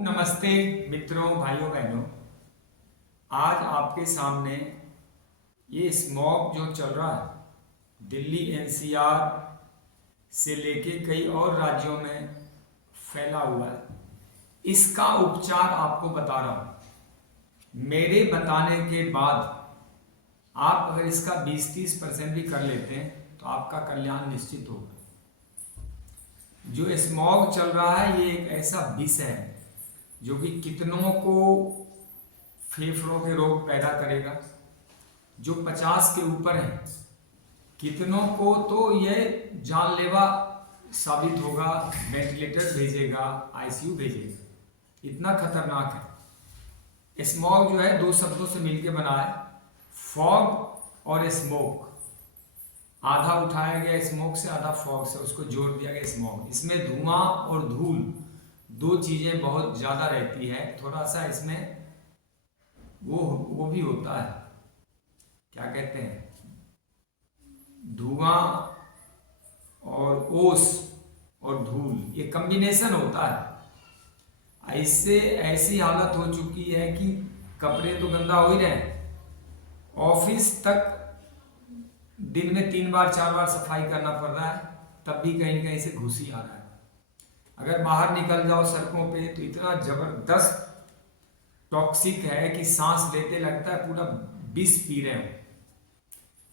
नमस्ते मित्रों, भाइयों बहनों। आज आपके सामने ये स्मॉग जो चल रहा है दिल्ली एनसीआर से लेके कई और राज्यों में फैला हुआ है, इसका उपचार आपको बता रहा हूँ। मेरे बताने के बाद आप अगर इसका 20-30% भी कर लेते हैं तो आपका कल्याण निश्चित होगा। जो स्मॉग चल रहा है ये एक ऐसा विष है जो कि कितनों को फेफड़ों के रोग पैदा करेगा, जो 50 के ऊपर है, कितनों को तो ये जानलेवा साबित होगा, वेंटिलेटर भेजेगा, आईसीयू भेजेगा, इतना खतरनाक है। स्मॉग जो है दो शब्दों से मिलकर बना है, फॉग और स्मोक। आधा उठाया गया स्मोक से, आधा फॉग से, उसको जोड़ दिया गया स्मॉग। इसमें धुआं और धूल दो चीजें बहुत ज्यादा रहती है। थोड़ा सा इसमें वो भी होता है, क्या कहते हैं, धुआं और ओस और धूल, ये कॉम्बिनेशन होता है। इससे ऐसी हालत हो चुकी है कि कपड़े तो गंदा हो ही रहे, ऑफिस तक दिन में 3 बार 4 बार सफाई करना पड़ रहा है, तब भी कहीं कहीं से घुसी आ रहा है। अगर बाहर निकल जाओ सड़कों पे तो इतना जबरदस्त टॉक्सिक है कि सांस लेते लगता है पूरा विष पी रहे हो।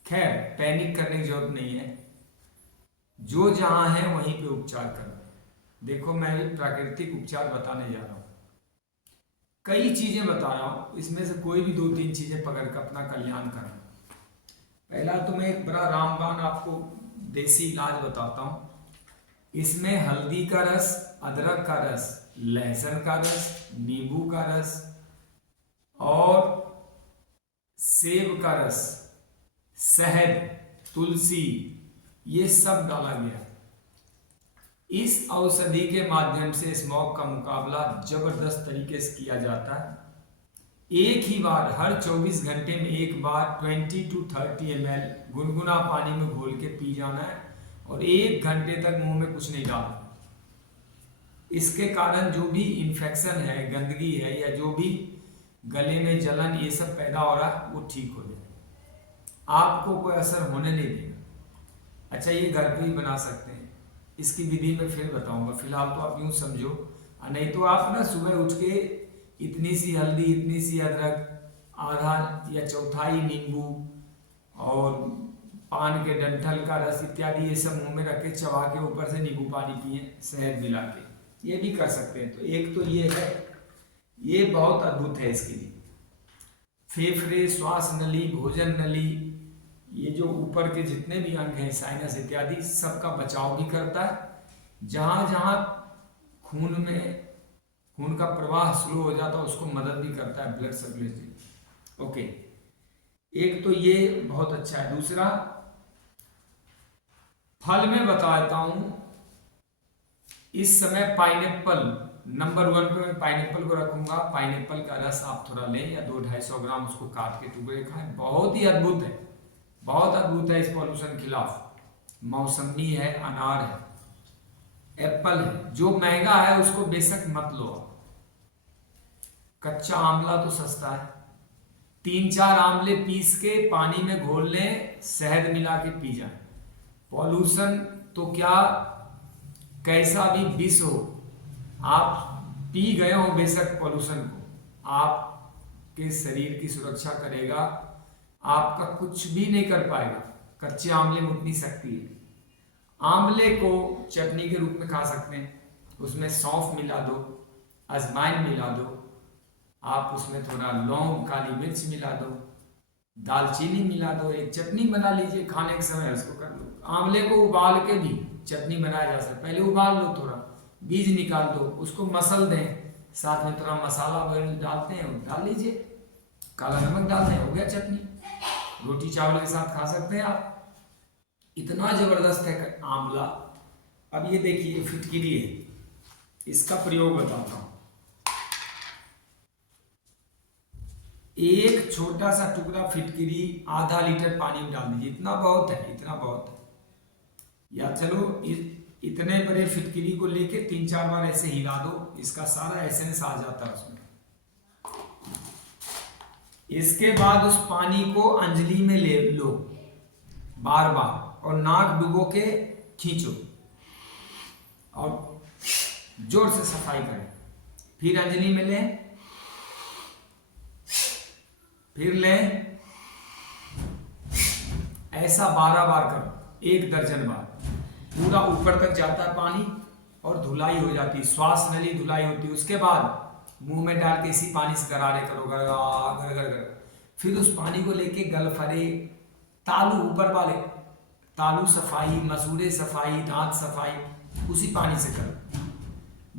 खैर, पैनिक करने की जरूरत नहीं है, जो जहां है वहीं पे उपचार करो। देखो, मैं भी प्राकृतिक उपचार बताने जा रहा हूं, कई चीजें बता रहा हूं, इसमें से कोई भी 2-3 चीजें पकड़ कर अपना कल्याण करना। पहला तो मैं एक बड़ा रामबाण आपको देसी इलाज बताता हूं। इसमें हल्दी का रस, अदरक का रस, लहसुन का रस, नींबू का रस और सेब का रस, शहद, तुलसी, ये सब डाला गया। इस औषधि के माध्यम से स्मॉग का मुकाबला जबरदस्त तरीके से किया जाता है। एक ही बार हर 24 घंटे में एक बार 20 to 30 ml गुनगुना पानी में घोल के पी जाना है और 1 घंटे तक मुंह में कुछ नहीं डालना। इसके कारण जो भी इन्फेक्शन है, गंदगी है, या जो भी गले में जलन ये सब पैदा हो रहा है वो ठीक हो जाए, आपको कोई असर होने नहीं देगा। अच्छा, ये घर पे ही बना सकते हैं, इसकी विधि में फिर बताऊंगा। फिलहाल तो आप यूं समझो, नहीं तो आप ना सुबह उठ के इतनी सी हल्दी, इतनी सी अदरक, आधा या चौथाई नींबू और पान के डंठल का रस इत्यादि ये सब मुंह में रख के चबा के ऊपर से नींबू पानी पिए शहद मिला के, ये भी कर सकते हैं। तो एक तो ये है, ये बहुत अद्भुत है इसके लिए। फेफड़े, श्वास नली, भोजन नली, ये जो ऊपर के जितने भी अंग हैं, साइनस इत्यादि, सबका बचाव भी करता है। जहां जहां खून का प्रवाह स्लो हो जाता है उसको मदद भी करता है, ब्लड सर्कुलेशन। ओके, एक तो ये बहुत अच्छा है। दूसरा, फल में बता देता हूं, इस समय पाइनएप्पल नंबर 1 पे मैं पाइनएप्पल को रखूंगा। पाइनएप्पल का रस आप थोड़ा लें या 200-250 ग्राम उसको काट के टुकड़े खाएं, बहुत ही अद्भुत है, बहुत अद्भुत है इस पॉल्यूशन के खिलाफ। मौसमी है, अनार है, एप्पल है। जो महंगा है उसको बेशक मत लो। कच्चा आंवला तो सस्ता है, 3-4 आंवले पीस के पानी में घोल लें, शहद मिला के पी जाए। पॉल्यूशन तो क्या, कैसा भी विष हो, आप पी गए हो बेशक पॉल्यूशन को, आपके शरीर की सुरक्षा करेगा, आपका कुछ भी नहीं कर पाएगा। कच्चे आंवले में उतनी शक्ति है। आंवले को चटनी के रूप में खा सकते हैं, उसमें सौंफ मिला दो, अजवाइन मिला दो, आप उसमें थोड़ा लौंग, काली मिर्च मिला दो, दालचीनी मिला दो, एक चटनी बना लीजिए, खाने के समय उसको कर लो। आंवले को उबाल के भी चटनी बनाया जा सकता है। पहले उबाल लो, थोड़ा बीज निकाल दो, उसको मसल दें, साथ में थोड़ा मसाला वगैरह डालते हैं, डाल लीजिए, काला नमक डाल दें, हो गया चटनी। रोटी चावल के साथ खा सकते हैं आप, इतना जबरदस्त है आंवला। अब ये देखिए फिटकिरी है, इसका प्रयोग बताता हूं। एक छोटा सा टुकड़ा फिटकिरी आधा लीटर पानी में डाल दीजिए, इतना बहुत है, इतना बहुत है। या चलो इतने बड़े फिटकिरी को लेके 3-4 बार ऐसे हिला दो, इसका सारा एसेंस आ जाता है उसमें। इसके बाद उस पानी को अंजलि में ले लो बार बार, और नाक डुबो के खींचो और जोर से सफाई करें। फिर अंजलि में लें, फिर लें, ऐसा 12 बार करो, 1 दर्जन बार। पूरा ऊपर तक जाता है पानी और धुलाई हो जाती है, श्वास नली धुलाई होती है। उसके बाद मुंह में डाल के इसी पानी से गरारे करो, गर गर गर। फिर उस पानी को लेके गलफरे, तालू, ऊपर वाले तालू सफाई, मसूड़े सफाई, दांत सफाई उसी पानी से करो।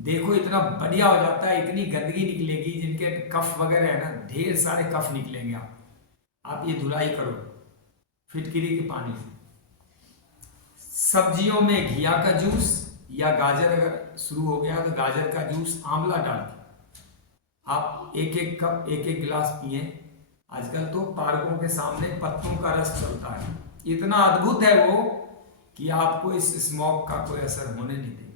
देखो इतना बढ़िया हो जाता है, इतनी गंदगी निकलेगी, जिनके कफ वगैरह है ना, ढेर सारे कफ निकलेंगे। आप ये धुलाई करो फिटकिरी के पानी से। सब्जियों में घिया का जूस या गाजर अगर शुरू हो गया तो गाजर का जूस, आंवला डाल के आप 1-1 कप 1-1 गिलास पिए। आजकल तो पार्कों के सामने पत्तों का रस चलता है, इतना अद्भुत है वो कि आपको इस स्मोक का कोई असर होने नहीं देगा।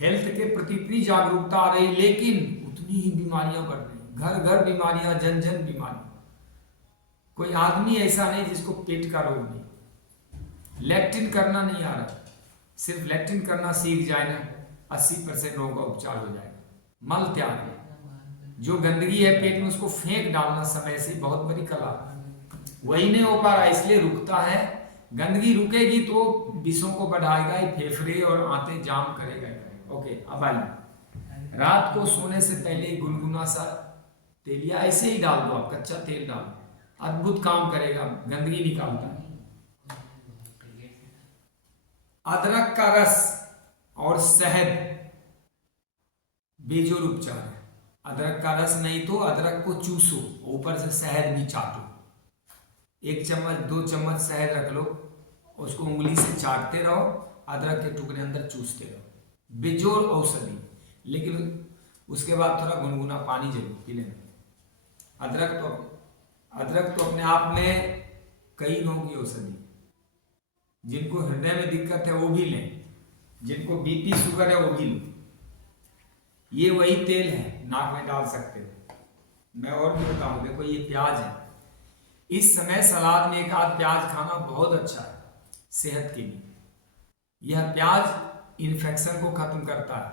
हेल्थ के प्रति इतनी जागरूकता आ रही, लेकिन उतनी ही बीमारियां बढ़ रही, घर घर बीमारियां, जन जन बीमारियां। कोई आदमी ऐसा नहीं जिसको पेट का रोग नहीं। लैक्टिन करना नहीं आ रहा, सिर्फ लैक्टिन करना सीख जाए ना, 80% रोग का उपचार हो जाएगा। मल त्याग है, जो गंदगी है पेट में उसको फेंक डालना समय से बहुत बड़ी कला, वही नहीं हो पा रहा, इसलिए रुकता है। गंदगी रुकेगी तो विषों को बढ़ाएगा, ही फेफड़े और आंतें जाम करेगा। ओके, अब आइए, रात को सोने से पहले गुनगुना सा तेल या ऐसे ही डाल दो, आप कच्चा तेल डाल, अद्भुत काम करेगा, गंदगी निकालता है। अदरक का रस और शहद बेजोड़ उपचार है। अदरक का रस नहीं तो अदरक को चूसो, ऊपर से शहद भी चाटो। 1 चम्मच 2 चम्मच शहद रख लो, उसको उंगली से चाटते रहो, अदरक के टुकड़े अंदर चूसते रहो। बेजोड़ औषधि, लेकिन उसके बाद थोड़ा गुनगुना पानी जरूर पी लेना। अदरक तो अपने आप में कई रोगों की औषधि। जिनको हृदय में दिक्कत है वो भी लें, जिनको बीपी शुगर है वो भी लो। ये वही तेल है, नाक में डाल सकते हो। मैं और भी बताऊं, देखो ये प्याज है, इस समय सलाद में 1 आध प्याज खाना बहुत अच्छा है सेहत के लिए। यह प्याज इन्फेक्शन को खत्म करता है,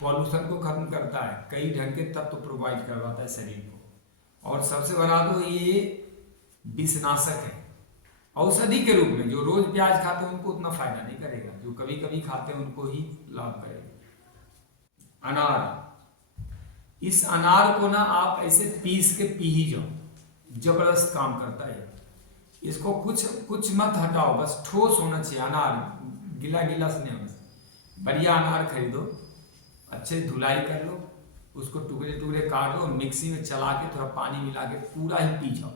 पॉल्यूशन को खत्म करता है, कई ढंग के तत्व प्रोवाइड करवाता है शरीर को। और सबसे बड़ा तो ये विषनाशक है, औषधि के रूप में। जो रोज प्याज खाते हैं उनको उतना फायदा नहीं करेगा, जो कभी कभी खाते हैं उनको ही लाभ करेगा। अनार, इस अनार को ना आप ऐसे पीस के पी ही जाओ, जबरदस्त काम करता है। इसको कुछ मत हटाओ, बस ठोस होना चाहिए अनार, गिला गिला से नहीं होना। बढ़िया अनार खरीदो, अच्छे धुलाई कर लो, उसको टुकड़े टुकड़े काट लो और मिक्सी में चला के थोड़ा पानी मिला के पूरा ही पी जाओ।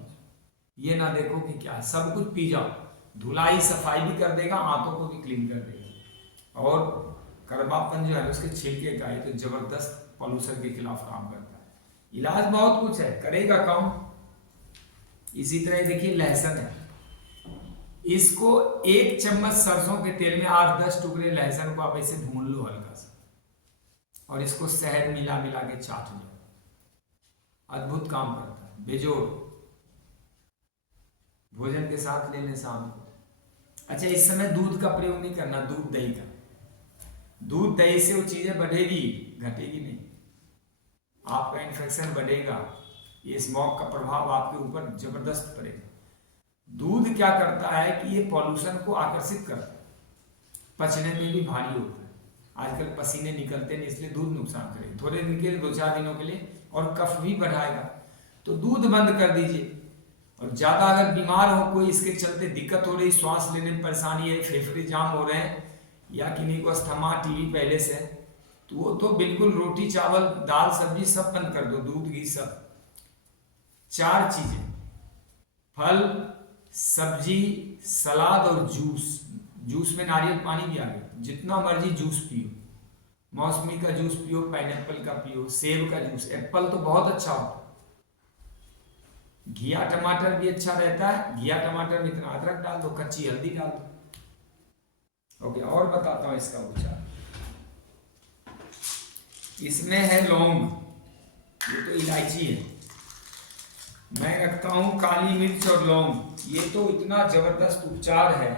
ये ना देखो कि क्या है, सब कुछ पी जाओ। धुलाई सफाई भी कर देगा, आंतों को भी क्लीन कर देगा। और करवापन जो है उसके छिलके का है तो जबरदस्त पॉल्यूशन के खिलाफ काम करता है। इलाज बहुत कुछ है, करेगा काम। इसी तरह देखिए लहसुन है, इसको 1 चम्मच सरसों के तेल में 8-10 टुकड़े लहसुन को आप ऐसे भून लो हल्का सा, और इसको शहद मिला मिला के चाट लो, अद्भुत काम करता है, बेजोड़। भोजन के साथ ले लें शाम को। अच्छा, इस समय दूध का प्रयोग नहीं करना, दूध दही का। दूध दही से वो चीजें बढ़ेगी, घटेगी नहीं। आपका इन्फेक्शन बढ़ेगा, ये स्मोक का प्रभाव आपके ऊपर जबरदस्त पड़ेगा। दूध क्या करता है कि ये पॉल्यूशन को आकर्षित करता है, पचने में भी भारी होता है। आजकल पसीने निकलते नहीं, इसलिए दूध नुकसान करेगा थोड़े दिन के लिए, 2-4 दिनों के लिए, और कफ भी बढ़ाएगा। तो दूध बंद कर दीजिए। और ज़्यादा अगर बीमार हो कोई, इसके चलते दिक्कत हो रही, श्वास लेने में परेशानी है, फेफड़े जाम हो रहे हैं, या किन्हीं को अस्थमा टीबी पहले से, तो वो तो बिल्कुल रोटी चावल दाल सब्जी सब बंद कर दो, दूध घी सब। 4 चीजें, फल सब्जी सलाद और जूस। जूस में नारियल पानी भी आ गया, जितना मर्जी जूस पियो, मौसमी का जूस पियो, पाइनएप्पल का पियो, सेब का जूस, एप्पल तो बहुत अच्छा होता है। घिया टमाटर भी अच्छा रहता है, घिया टमाटर में इतना अदरक डाल दो, कच्ची हल्दी डाल दो, ओके, और बताता हूं इसका उच्चारण। इसमें है लौंग, ये तो इलायची है। मैं रखता हूं काली मिर्च और लौंग, ये तो इतना जबरदस्त उपचार है।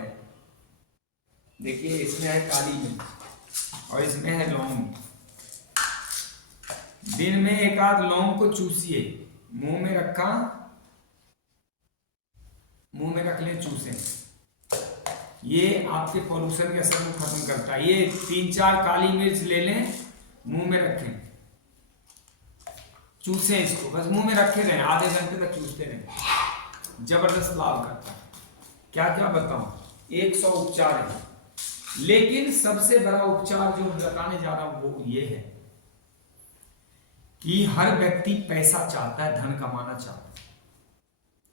देखिए, इसमें है काली मिर्च और इसमें है लौंग। दिन में एक आध लौंग को चूसिए, मुंह में रखा, मुंह में रख ले, चूसे, ये आपके पॉल्यूशन के असर को खत्म करता है। ये 3-4 काली मिर्च ले लें, मुंह में रखें, चूसे इसको, बस मुंह में रखे रहें, आधे घंटे तक चूसते रहें, जबरदस्त लाभ करता है। क्या क्या बताऊं, 100 उपचार है, लेकिन सबसे बड़ा उपचार जो बताने जा रहा हूं वो ये है कि हर व्यक्ति पैसा चाहता है, धन कमाना चाहता है,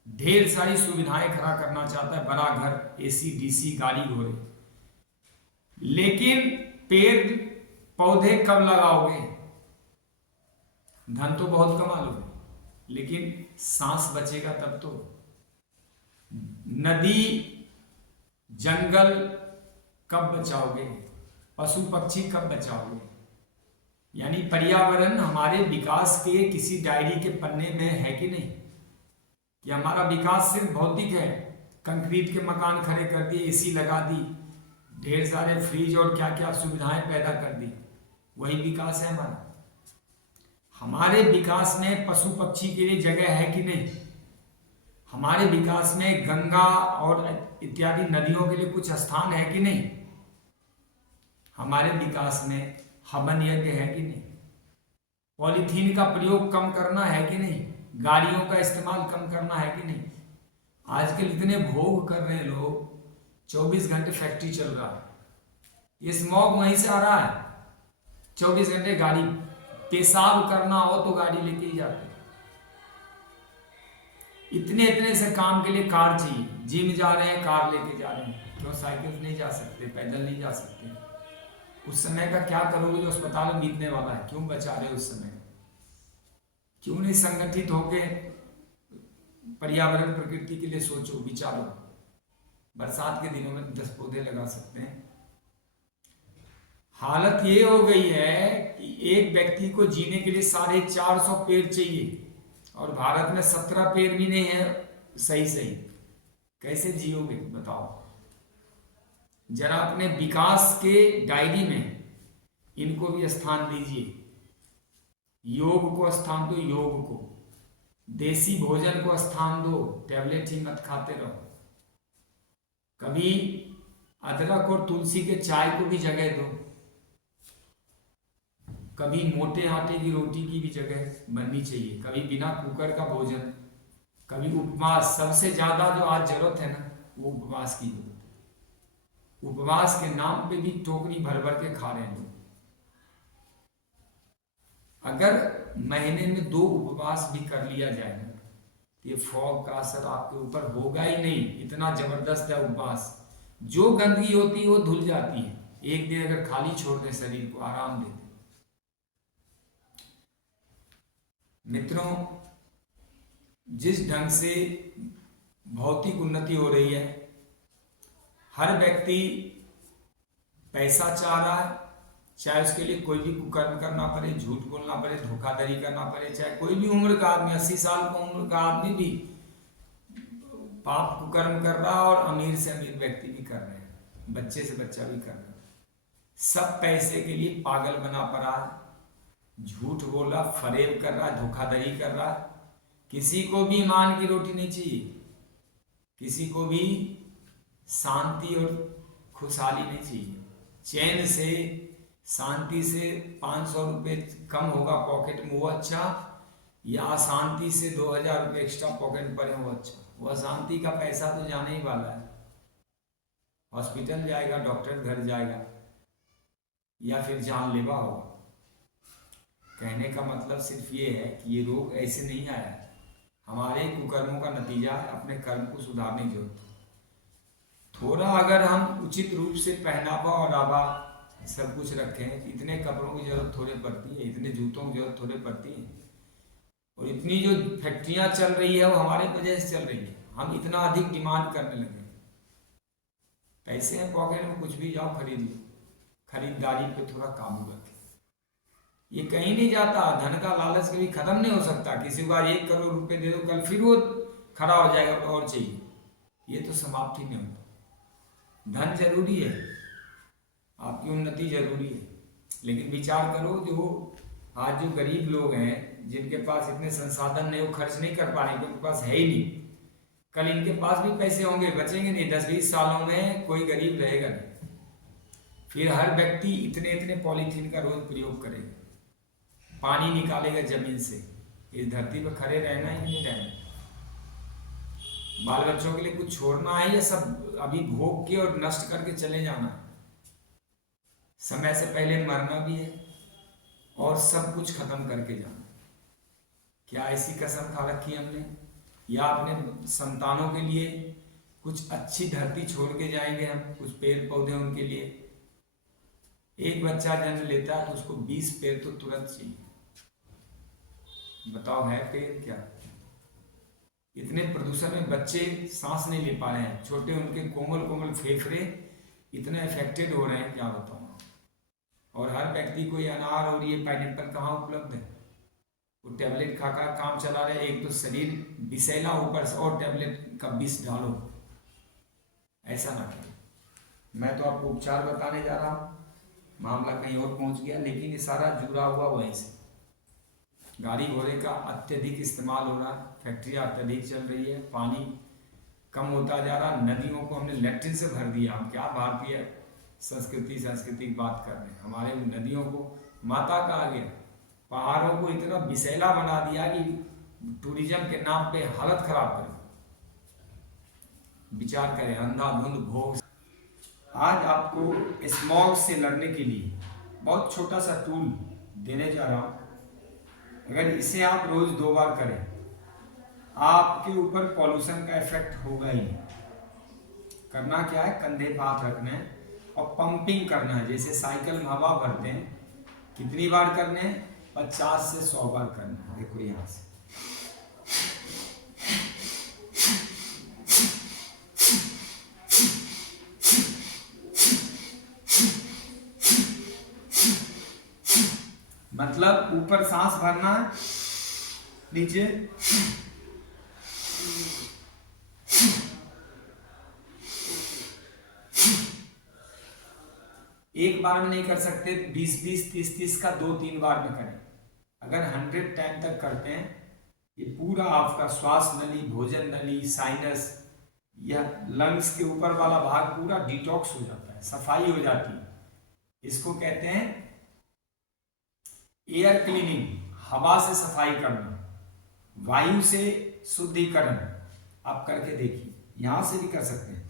ढेर सारी सुविधाएं खड़ा करना चाहता है, बड़ा घर, एसी डीसी गाड़ी घोड़े, लेकिन पेड़ पौधे कब लगाओगे? धन तो बहुत कमा लोगे, लेकिन सांस बचेगा तब तो। नदी जंगल कब बचाओगे? पशु पक्षी कब बचाओगे? यानी पर्यावरण हमारे विकास के किसी डायरी के पन्ने में है कि नहीं? कि हमारा विकास सिर्फ भौतिक है, कंक्रीट के मकान खड़े कर दिए, एसी लगा दी, ढेर सारे फ्रिज और क्या क्या सुविधाएं पैदा कर दी, वही विकास है हमारा? हमारे विकास में पशु पक्षी के लिए जगह है कि नहीं? हमारे विकास में गंगा और इत्यादि नदियों के लिए कुछ स्थान है कि नहीं? हमारे विकास में हवन यज्ञ है कि नहीं? पॉलीथीन का प्रयोग कम करना है कि नहीं? गाड़ियों का इस्तेमाल कम करना है कि नहीं? आजकल इतने भोग कर रहे हैं लोग, 24 घंटे फैक्ट्री चल रहा है, ये स्मॉग वहीं से आ रहा है। 24 घंटे गाड़ी, पेशाब करना हो तो गाड़ी लेके ही जाते, इतने इतने से काम के लिए कार चाहिए, जिम जा रहे हैं कार लेके जा रहे हैं, क्यों? साइकिल नहीं जा सकते, पैदल नहीं जा सकते। उस समय का क्या करोगे जो अस्पताल में बीतने वाला है? क्यों बचा रहे हो उस समय? क्यों नहीं संगठित होके पर्यावरण प्रकृति के लिए सोचो, विचारो? बरसात के दिनों में 10 पौधे लगा सकते हैं। हालत ये हो गई है कि एक व्यक्ति को जीने के लिए 450 पेड़ चाहिए, और भारत में 17 पेड़ भी नहीं है सही सही। कैसे जियोगे बताओ? जरा अपने विकास के डायरी में इनको भी स्थान दीजिए। योग को स्थान दो, योग को, देसी भोजन को स्थान दो, टैबलेट ही मत खाते रहो। कभी अदरक और तुलसी के चाय को भी जगह दो, कभी मोटे आटे की रोटी की भी जगह बननी चाहिए, कभी बिना कुकर का भोजन, कभी उपवास। सबसे ज्यादा जो आज जरूरत है ना, वो उपवास की जरूरत है। उपवास के नाम पे भी टोकरी भर भर के खा रहे हैं लोग। अगर महीने में 2 उपवास भी कर लिया जाए ना, तो ये फॉग का असर आपके ऊपर होगा ही नहीं, इतना जबरदस्त है उपवास। जो गंदगी होती है वो धुल जाती है, एक दिन अगर खाली छोड़ दें, शरीर को आराम दे दें। मित्रों, जिस ढंग से भौतिक उन्नति हो रही है, हर व्यक्ति पैसा चाह रहा है, चाहे उसके लिए कोई भी कुकर्म करना पड़े, झूठ बोलना पड़े, धोखाधड़ी करना पड़े, चाहे कोई भी उम्र का आदमी, 80 साल का उम्र का आदमी भी पाप कुकर्म कर रहा है, और अमीर से अमीर व्यक्ति भी कर रहे हैं, बच्चे से बच्चा भी कर रहा है। सब पैसे के लिए पागल बना पड़ा है, झूठ बोल रहा, फरेब कर रहा, धोखाधड़ी कर रहा। किसी को भी ईमान की रोटी नहीं चाहिए, किसी को भी शांति और खुशहाली नहीं चाहिए। चैन से, शांति से 500 रुपये कम होगा पॉकेट में वो अच्छा, या अशांति से 2000 रुपये एक्स्ट्रा पॉकेट में पड़े वो अच्छा। वो अशांति का पैसा तो जाने ही वाला है, हॉस्पिटल जाएगा, डॉक्टर घर जाएगा, या फिर जानलेवा होगा। कहने का मतलब सिर्फ ये है कि ये रोग ऐसे नहीं आया है, हमारे कुकर्मों का नतीजा है। अपने कर्म को सुधारने की जरूरत है। थोड़ा अगर हम उचित रूप से पहनावा और आभा सब कुछ रखें, इतने कपड़ों की जरूरत थोड़े पड़ती है, इतने जूतों की जरूरत थोड़े पड़ती है, और इतनी जो फैक्ट्रियां चल रही है वो हमारे वजह से चल रही है। हम इतना अधिक डिमांड करने लगे, पैसे हैं पॉकेट में, कुछ भी जाओ खरीद लो। खरीदारी पे थोड़ा काबू रखें। ये कहीं नहीं जाता। धन का लालच कभी खत्म नहीं हो सकता। किसी को आज 1 करोड़ रुपए दे दो, कल फिर वो खड़ा हो जाएगा और चाहिए। ये तो समाप्त ही नहीं होता। धन जरूरी है, आपकी उन्नति जरूरी है, लेकिन विचार करो जो आज जो गरीब लोग हैं, जिनके पास इतने संसाधन नहीं, वो खर्च नहीं कर पा रहे, उनके पास है ही नहीं। कल इनके पास भी पैसे होंगे, बचेंगे नहीं। 10-20 सालों में कोई गरीब रहेगा नहीं। फिर हर व्यक्ति इतने इतने पॉलीथीन का रोज प्रयोग करेगा, पानी निकालेगा जमीन से। इस धरती पर खड़े रहना है कि नहीं रहना? बाल बच्चों के लिए कुछ छोड़ना है या सब अभी भोग के और नष्ट करके चले जाना? समय से पहले मरना भी है और सब कुछ खत्म करके जाना। क्या ऐसी कसम खा रखी हमने? या अपने संतानों के लिए कुछ अच्छी धरती छोड़ के जाएंगे हम, कुछ पेड़ पौधे उनके लिए? एक बच्चा जन्म लेता है तो उसको 20 पेड़ तो तुरंत चाहिए। बताओ है पेड़ क्या? इतने प्रदूषण में बच्चे सांस नहीं ले पा रहे हैं, छोटे उनके कोमल कोमल फेफड़े इतने अफेक्टेड हो रहे हैं, क्या बताऊं। और हर व्यक्ति को ये अनार और ये पाइनएप्पल कहाँ उपलब्ध है? वो टैबलेट खा कर काम चला रहे। एक तो शरीर विषैला, ऊपर से और टैबलेट का विष डालो। ऐसा ना करें। मैं तो आपको उपचार बताने जा रहा हूँ, मामला कहीं और पहुंच गया, लेकिन ये सारा जुड़ा हुआ वहीं से। गाड़ी घोड़े का अत्यधिक इस्तेमाल हो रहा है, फैक्ट्रियाँ अत्यधिक चल रही है, पानी कम होता जा रहा, नदियों को हमने लैट्रिन से भर दिया। हम क्या भारतीय संस्कृति की बात कर रहे हैं? हमारे नदियों को माता कहा गया, पहाड़ों को इतना विषैला बना दिया कि टूरिज्म के नाम पे हालत खराब कर। विचार करें, अंधाधुंध भोग। आज आपको स्मॉग से लड़ने के लिए बहुत छोटा सा टूल देने जा रहा हूं। अगर इसे आप रोज 2 बार करें, आपके ऊपर पॉल्यूशन का इफेक्ट होगा ही नहीं। करना क्या है? कंधे पे हाथ रखना है और पंपिंग करना है। जैसे साइकिल में हवा भरते हैं, कितनी बार करने हैं? 50 से 100 बार करना है। देखो यहां से मतलब ऊपर सांस भरना है, नीचे एक बार में नहीं कर सकते, 20-20, 30-30 का 2-3 बार में करें। अगर 100 टाइम तक करते हैं, ये पूरा आपका श्वास नली, भोजन नली, साइनस या लंग्स के ऊपर वाला भाग पूरा डिटॉक्स हो जाता है, सफाई हो जाती है। इसको कहते हैं एयर क्लीनिंग, हवा से सफाई करना, वायु से शुद्धिकरण। आप करके देखिए, यहां से भी कर सकते हैं।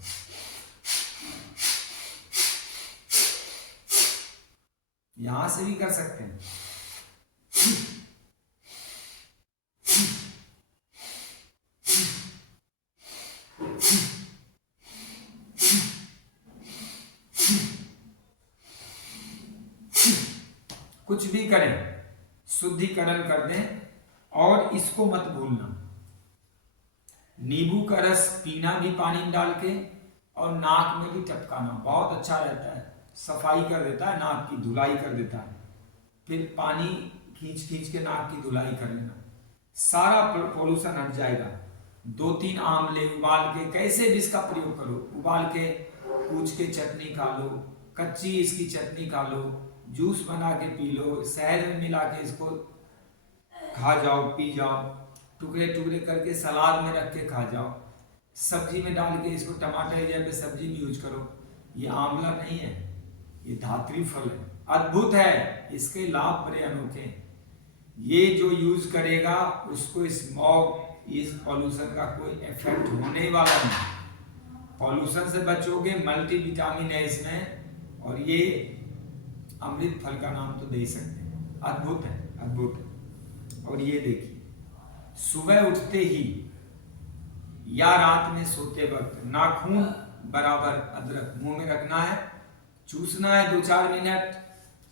यहां से भी कर सकते हैं। कुछ भी करें, शुद्धिकरण कर दें। और इसको मत भूलना, नींबू का रस पीना भी पानी में डाल के, और नाक में भी टपकाना बहुत अच्छा रहता है, सफाई कर देता है, नाक की धुलाई कर देता है। फिर पानी खींच खींच के नाक की धुलाई कर लेना, सारा पॉल्यूशन हट जाएगा। 2-3 आमले उबाल के, कैसे भी इसका प्रयोग करो, उबाल के कूच के चटनी खा लो, कच्ची इसकी चटनी खा लो, जूस बना के पी लो, शहद में मिला के इसको खा जाओ, पी जाओ, टुकड़े टुकड़े करके सलाद में रख के खा जाओ, सब्जी में डाल के इसको टमाटर या पे सब्जी में यूज करो। ये आंवला नहीं है, ये धात्री फल है, अद्भुत है, इसके लाभ बड़े अनोखे हैं। ये जो यूज करेगा उसको स्मॉग, इस पॉल्यूशन का कोई इफेक्ट होने वाला नहीं। पॉल्यूशन से बचोगे, मल्टी विटामिन है इसमें, और ये अमृत फल का नाम तो दे सकते हैं। अद्भुत है, अद्भुत है। और ये देखिए, सुबह उठते ही या रात में सोते वक्त नाखून बराबर अदरक मुंह में रखना है, चूसना है 2-4 मिनट,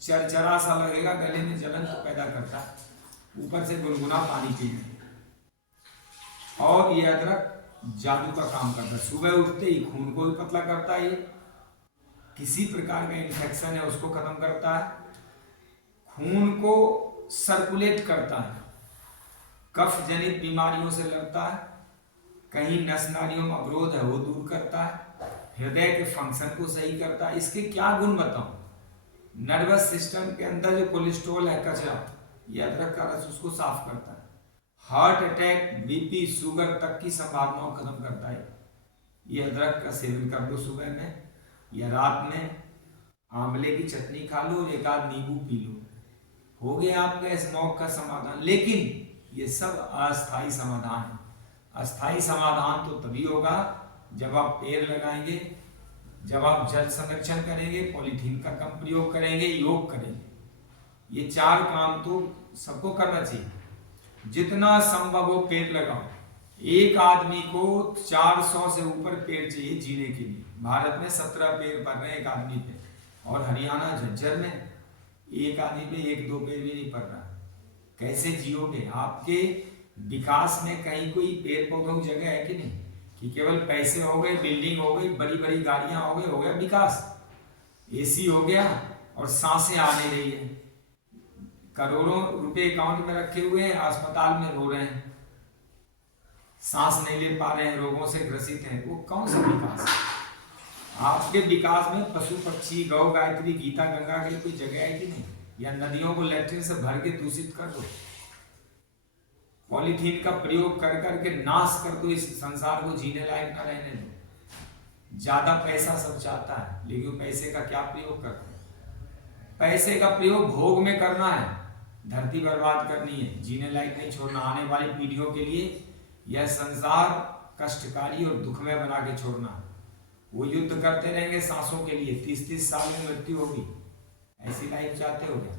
चरचरा सा लगेगा, गले में जलन तो पैदा करता है, ऊपर से गुनगुना पानी पीना। और ये अदरक जादू का काम करता है, सुबह उठते ही खून को भी पतला करता है ये, किसी प्रकार का इन्फेक्शन है उसको खत्म करता है, खून को सर्कुलेट करता है, कफ जनित बीमारियों से लड़ता है, कहीं नस नालियों में अवरोध है वो दूर करता है, हृदय के फंक्शन को सही करता है। इसके क्या गुण बताऊं? नर्वस सिस्टम के अंदर जो कोलेस्ट्रॉल है, कचरा, ये अदरक का रस उसको साफ करता है। हार्ट अटैक, बीपी, शुगर तक की संभावनाओं को खत्म करता है। ये अदरक का सेवन कर लो सुबह में या रात में, आंवले की चटनी खा लो, एक आध नींबू पी लो, हो गया आपका स्मोक का समाधान। लेकिन ये सब अस्थायी समाधान है। अस्थायी समाधान तो तभी होगा जब आप पेड़ लगाएंगे, जब आप जल संरक्षण करेंगे, पॉलीथीन का कम प्रयोग करेंगे, योग करेंगे। ये 4 काम तो सबको करना चाहिए। जितना संभव हो पेड़ लगाओ। एक आदमी को 400 से ऊपर पेड़ चाहिए जीने के लिए। भारत में 17 पेड़ पड़ रहे हैं एक आदमी पे, और हरियाणा झज्जर में एक आदमी पे 1-2 पेड़ भी नहीं पड़ रहा। कैसे जियोगे? आपके विकास में कहीं कोई पेड़ पौधों की जगह है कि नहीं? कि केवल पैसे हो गए, बिल्डिंग हो गई, बड़ी बड़ी गाड़ियां हो गई, हो गया विकास, एसी हो गया और सांसें आ नहीं रही है, करोड़ों रुपए अकाउंट में रखे हुए हैं, अस्पताल में रो रहे हैं, सांस नहीं ले पा रहे हैं, रोगों से ग्रसित हैं। वो कौन सा विकास है? आपके विकास में पशु पक्षी, गौ गायत्री, गीता गंगा के लिए कोई जगह है कि नहीं? या नदियों को लैट्रिन से भर के दूषित कर दो, पॉलीथीन का प्रयोग कर करके नाश कर दो, इस संसार को जीने लायक न रहने दो। ज्यादा पैसा सब चाहता है, लेकिन पैसे का क्या प्रयोग करते हैं? पैसे का प्रयोग भोग में करना है, धरती बर्बाद करनी है, जीने लायक नहीं छोड़ना। आने वाली पीढ़ियों के लिए यह संसार कष्टकारी और दुखमय बना के छोड़ना। वो युद्ध करते रहेंगे सांसों के लिए, 30-30 साल में मृत्यु होगी। ऐसी लाइफ चाहते हो क्या?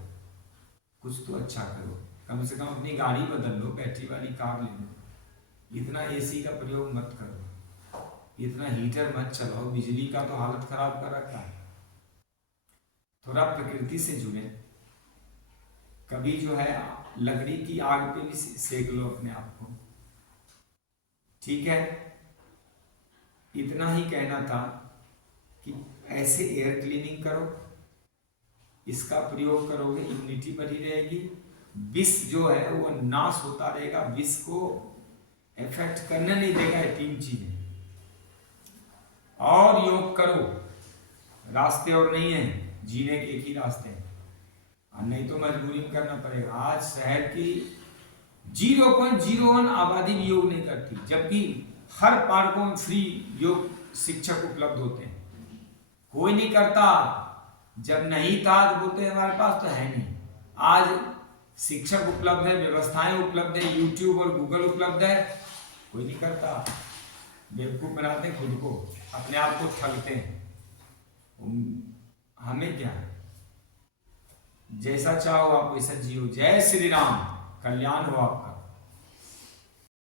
कुछ तो अच्छा करो, कम से कम अपनी गाड़ी बदल लो, बैटरी वाली कार ले लो। इतना एसी का प्रयोग मत करो, इतना हीटर मत चलाओ, बिजली का तो हालत खराब कर रखा है। थोड़ा प्रकृति से जुड़े। कभी जो है लकड़ी की आग पे भी सेक लो अपने आप को, ठीक है? इतना ही कहना था कि ऐसे एयर क्लीनिंग करो, इसका प्रयोग करोगे इम्यूनिटी बढ़ी रहेगी, विष जो है वो नाश होता रहेगा, विष को इफेक्ट करने नहीं देगा। ये 3 चीजें। और योग करो, रास्ते और नहीं है, जीने के एक ही रास्ते हैं, नहीं तो मजबूरी में करना पड़ेगा। आज शहर की 0.01 आबादी भी योग नहीं करती, जबकि हर पार्कों में फ्री योग शिक्षक उपलब्ध होते हैं। कोई नहीं करता। जब नहीं था तो बोलते हमारे पास तो है नहीं। आज शिक्षक उपलब्ध है, व्यवस्थाएं उपलब्ध है, यूट्यूब और गूगल उपलब्ध है, कोई नहीं करता। बेवकूफ बनाते हैं खुद को, अपने आप को ठगते हैं। हमें क्या है? जैसा चाहो आप वैसा जियो। जय श्री राम, कल्याण हो आपका।